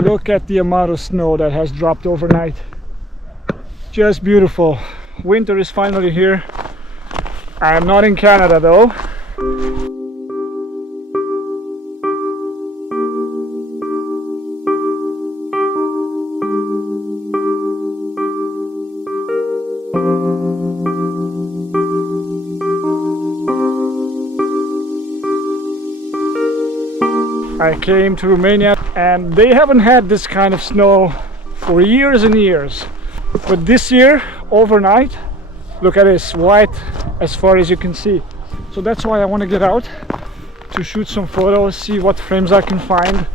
Look at the amount of snow that has dropped overnight. Just beautiful. Winter is finally here. I am not in Canada though. I came to Romania and they haven't had this kind of snow for years and years. But this year, overnight, look at this, white as far as you can see. So that's why I want to get out to shoot some photos, see what frames I can find.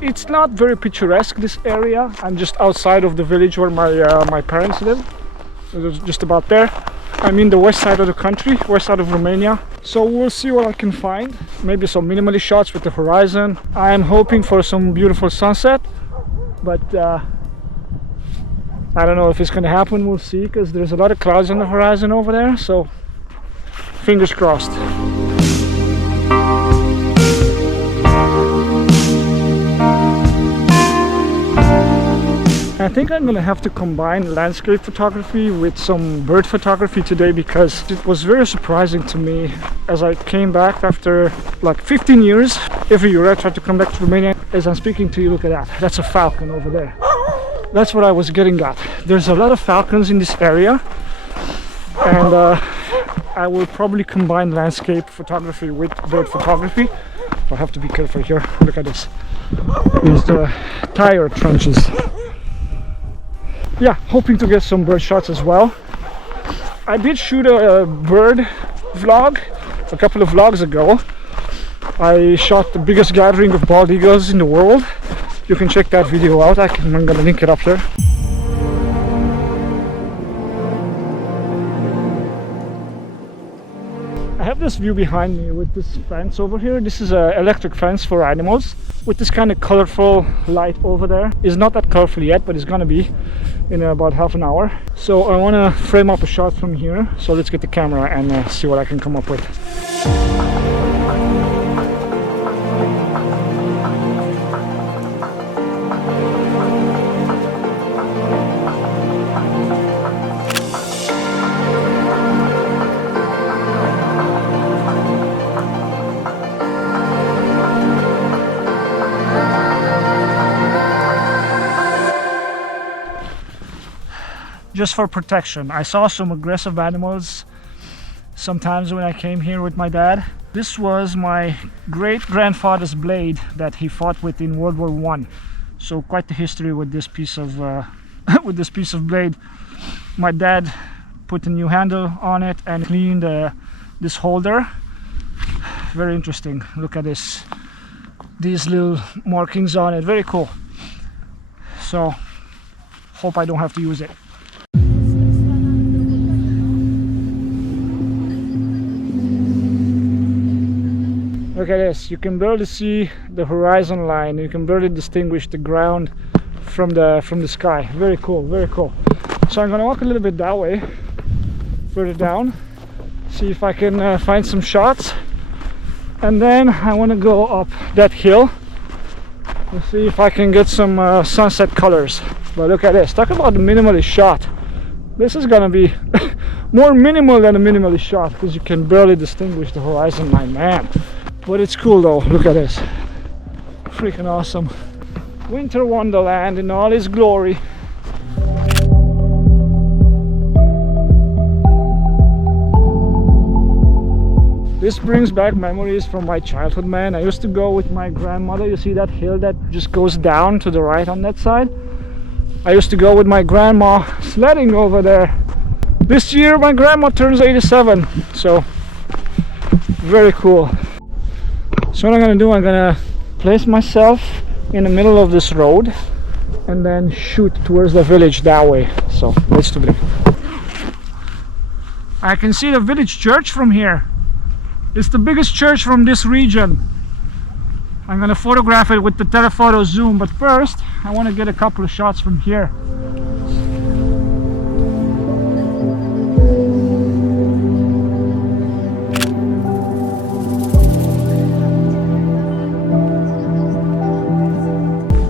It's not very picturesque, this area. I'm just outside of the village where my parents live. It's just about there. I'm in the west side of the country, west side of Romania. So we'll see what I can find. Maybe some minimalist shots with the horizon. I am hoping for some beautiful sunset, but I don't know if it's gonna happen. We'll see, because there's a lot of clouds on the horizon over there, so fingers crossed. I think I'm gonna have to combine landscape photography with some bird photography today, because it was very surprising to me as I came back after like 15 years. Every year I try to come back to Romania. As I'm speaking to you, look at that. That's a falcon over there. That's what I was getting at. There's a lot of falcons in this area, and I will probably combine landscape photography with bird photography. I'll have to be careful here. Look at this. These the tire trenches. Yeah, hoping to get some bird shots as well. I did shoot a bird vlog a couple of vlogs ago. I shot the biggest gathering of bald eagles in the world. You can check that video out. I'm gonna link it up there. I have this view behind me with this fence over here. This is an electric fence for animals with this kind of colorful light over there. It's not that colorful yet, but it's gonna be in about half an hour. So I want to frame up a shot from here. So let's get the camera and see what I can come up with. Just for protection. I saw some aggressive animals sometimes when I came here with my dad. This was my great-grandfather's blade that he fought with in World War I. So quite the history with this piece of with this piece of blade. My dad put a new handle on it and cleaned this holder. Very interesting. Look at this. These little markings on it. Very cool. So hope I don't have to use it. Look at this, you can barely see the horizon line, you can barely distinguish the ground from the sky. Very cool, very cool. So I'm gonna walk a little bit that way, further down, see if I can find some shots, and then I want to go up that hill and see if I can get some sunset colors. But look at this, talk about the minimalist shot. This is gonna be more minimal than a minimalist shot, because you can barely distinguish the horizon line, man. But it's cool though, look at this. Freaking awesome. Winter wonderland in all its glory. This brings back memories from my childhood, man. I used to go with my grandmother. You see that hill that just goes down to the right on that side? I used to go with my grandma sledding over there. This year my grandma turns 87, so very cool. So what I'm gonna do, I'm gonna place myself in the middle of this road and then shoot towards the village that way. So let's do it. I can see the village church from here. It's the biggest church from this region. I'm gonna photograph it with the telephoto zoom, but first I want to get a couple of shots from here.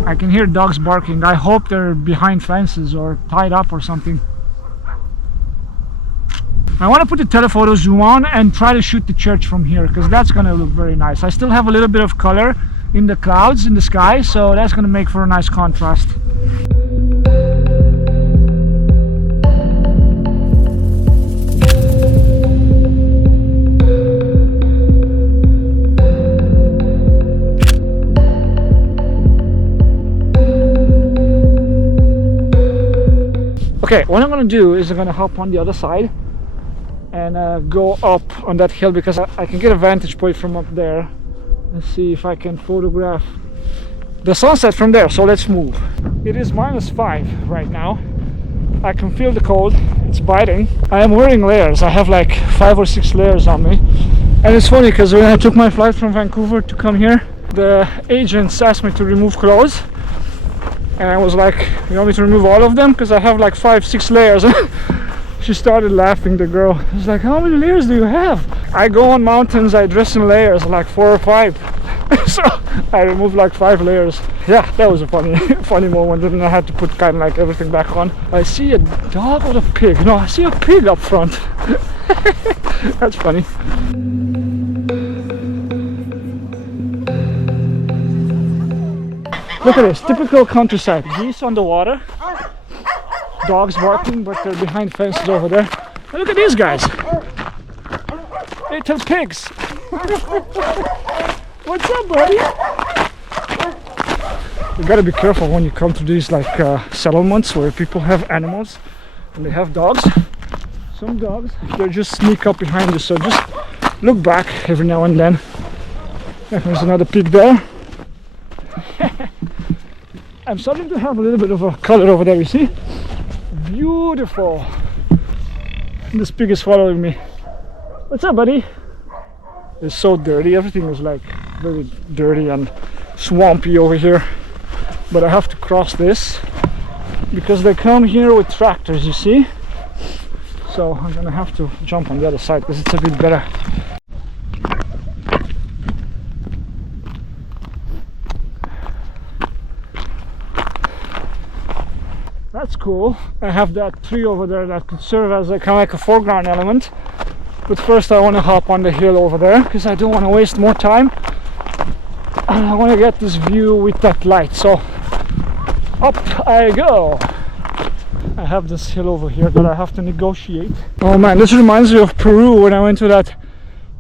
I can hear dogs barking. I hope they're behind fences or tied up or something. I want to put the telephoto zoom on and try to shoot the church from here, because that's going to look very nice. I still have a little bit of color in the clouds in the sky, so that's going to make for a nice contrast. Okay, what I'm going to do is I'm going to hop on the other side and go up on that hill, because I can get a vantage point from up there and see if I can photograph the sunset from there. So let's move. It is -5 right now. I can feel the cold. It's biting. I am wearing layers. I have like 5 or 6 layers on me. And it's funny because when I took my flight from Vancouver to come here, the agents asked me to remove clothes. And I was like, you want me to remove all of them? Because I have like 5, 6 layers. She started laughing, the girl. I was like, how many layers do you have? I go on mountains, I dress in layers, like 4 or 5. So I removed like 5 layers. Yeah, that was a funny moment. And I had to put kind of like everything back on. I see a dog or a pig? No, I see a pig up front. That's funny. Look at this, typical countryside. Geese on the water. Dogs barking, but they're behind fences over there. And look at these guys. Little pigs. What's up, buddy? You gotta be careful when you come to these like settlements where people have animals and they have dogs. Some dogs, they just sneak up behind you, so just look back every now and then. Yeah, there's another pig there. I'm starting to have a little bit of a color over there, you see? Beautiful. And this pig is following me. What's up, buddy? It's so dirty. Everything is like very dirty and swampy over here. But I have to cross this because they come here with tractors, you see? So I'm gonna have to jump on the other side because it's a bit better. That's cool. I have that tree over there that could serve as a kind of like a foreground element. But first I want to hop on the hill over there because I don't want to waste more time. And I want to get this view with that light. So up I go. I have this hill over here that I have to negotiate. Oh man, this reminds me of Peru when I went to that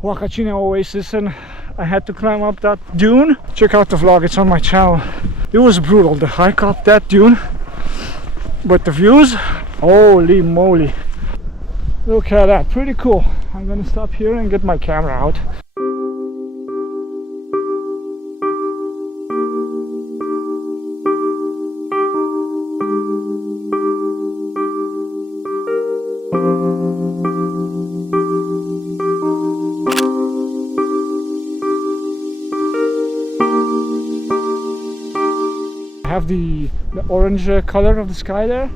Huacachina oasis and I had to climb up that dune. Check out the vlog, it's on my channel. It was brutal, the hike up that dune. But the views, holy moly. Look at that, pretty cool. I'm gonna stop here and get my camera out. I have the orange color of the sky there,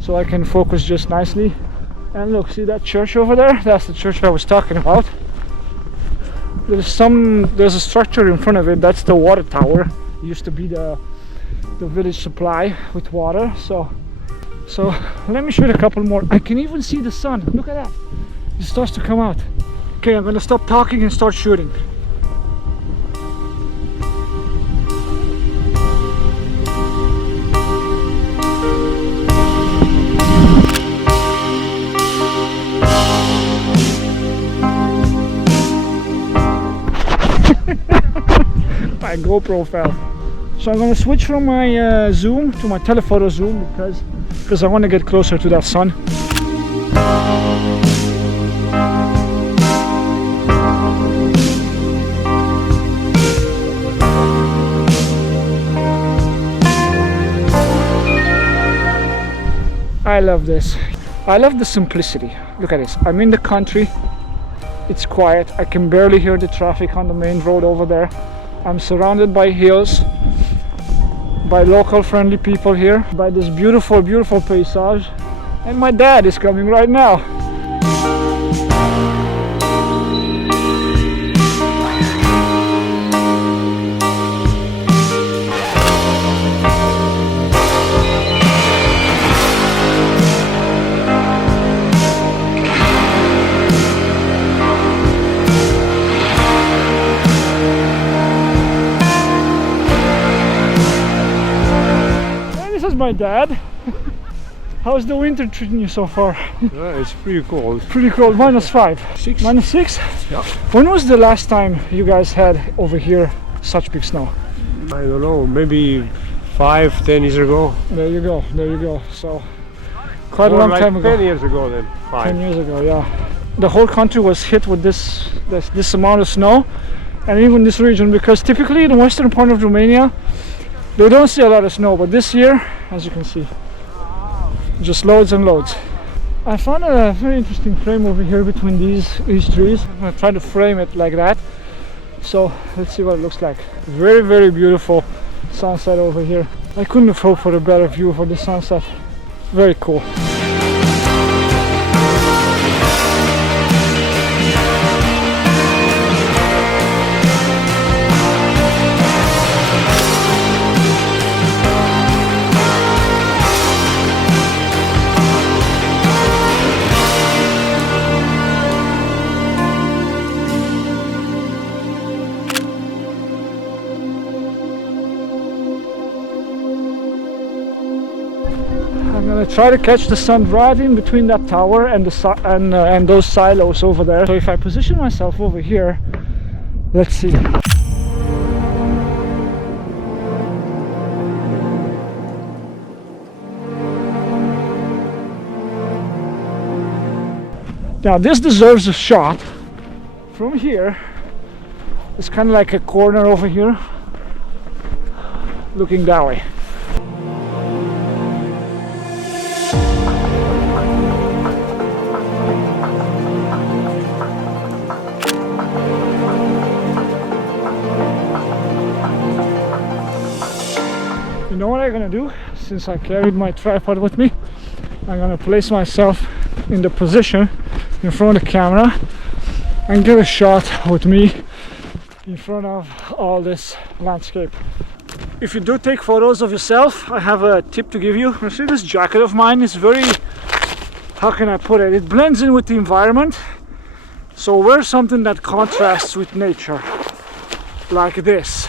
so I can focus just nicely. And look, see that church over there? That's the church I was talking about. There's a structure in front of it. That's the water tower. It used to be the village supply with water. So let me shoot a couple more. I can even see the sun. Look at that. It starts to come out. Okay, I'm gonna stop talking and start shooting. My GoPro fell. So I'm going to switch from my zoom to my telephoto zoom because I want to get closer to that sun. I love this. I love the simplicity. Look at this. I'm in the country. It's quiet. I can barely hear the traffic on the main road over there. I'm surrounded by hills, by local friendly people here, by this beautiful, beautiful paysage. And my dad is coming right now. this is my dad. How's the winter treating you so far? It's pretty cold. Pretty cold. -5. 6. -6? Yeah. When was the last time you guys had over here such big snow? I don't know, maybe 5-10 years ago. There you go. There you go. So quite More a long like time ago. 10 years ago then. 5. 10 years ago, yeah. The whole country was hit with this amount of snow, and even this region, because typically in the western part of Romania they don't see a lot of snow, but this year, as you can see, just loads and loads. I found a very interesting frame over here between these trees. I'm gonna try to frame it like that. So let's see what it looks like. Very, very beautiful sunset over here. I couldn't have hoped for a better view for the sunset. Very cool. I'm gonna try to catch the sun right in between that tower and and those silos over there. So if I position myself over here, let's see. Now this deserves a shot from here. It's kind of like a corner over here, looking that way. You know what I'm gonna do? Since I carried my tripod with me, I'm gonna place myself in the position in front of the camera and get a shot with me in front of all this landscape. If you do take photos of yourself, I have a tip to give you. You see this jacket of mine is very, how can I put it? It blends in with the environment. So wear something that contrasts with nature, like this.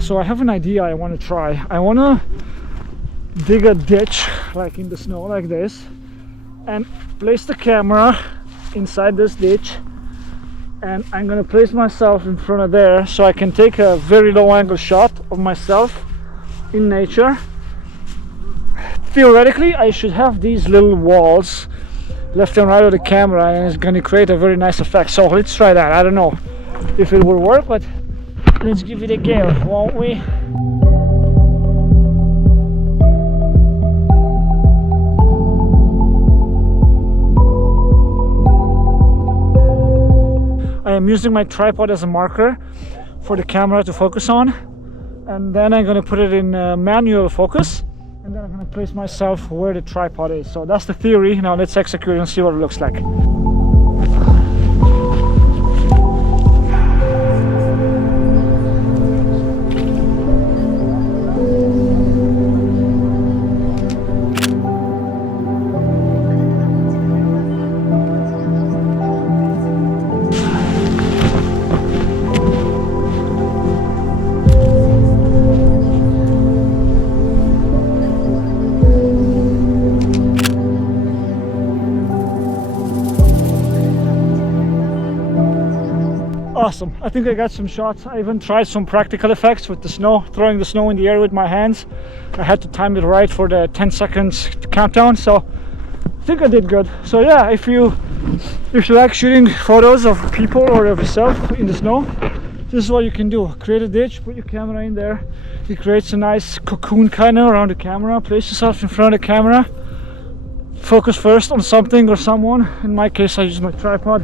So I have an idea I want to try. I want to dig a ditch like in the snow like this and place the camera inside this ditch, and I'm going to place myself in front of there so I can take a very low angle shot of myself in nature. Theoretically I should have these little walls left and right of the camera, and it's going to create a very nice effect. So let's try that. I don't know if it will work, but let's give it a go, won't we? I am using my tripod as a marker for the camera to focus on, and then I'm going to put it in manual focus, and then I'm going to place myself where the tripod is. So that's the theory. Now let's execute and see what it looks like. Awesome. I think I got some shots. I even tried some practical effects with the snow, throwing the snow in the air with my hands. I had to time it right for the 10 seconds countdown, so I think I did good. So yeah, if you like shooting photos of people or of yourself in the snow, this is what you can do. Create a ditch, put your camera in there. It creates a nice cocoon kind of around the camera. Place yourself in front of the camera. Focus first on something or someone. In my case, I use my tripod.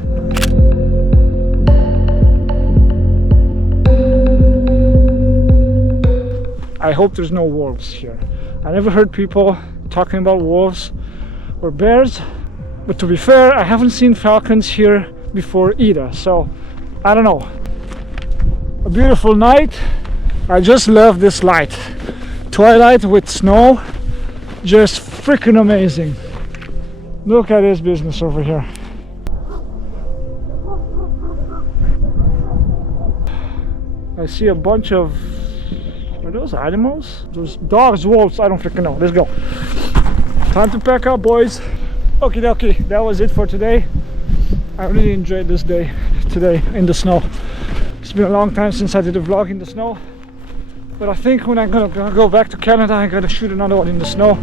I hope there's no wolves here. I never heard people talking about wolves or bears, but to be fair, I haven't seen falcons here before either, so I don't know. A beautiful night. I just love this light. Twilight with snow. just freaking amazing. Look at this business over here. I see a bunch of, are those animals? Those dogs, wolves, I don't freaking know. Let's go. Time to pack up, boys. Okie dokie, that was it for today. I really enjoyed this day today in the snow. It's been a long time since I did a vlog in the snow, but I think when I'm gonna go back to Canada, I'm gonna shoot another one in the snow.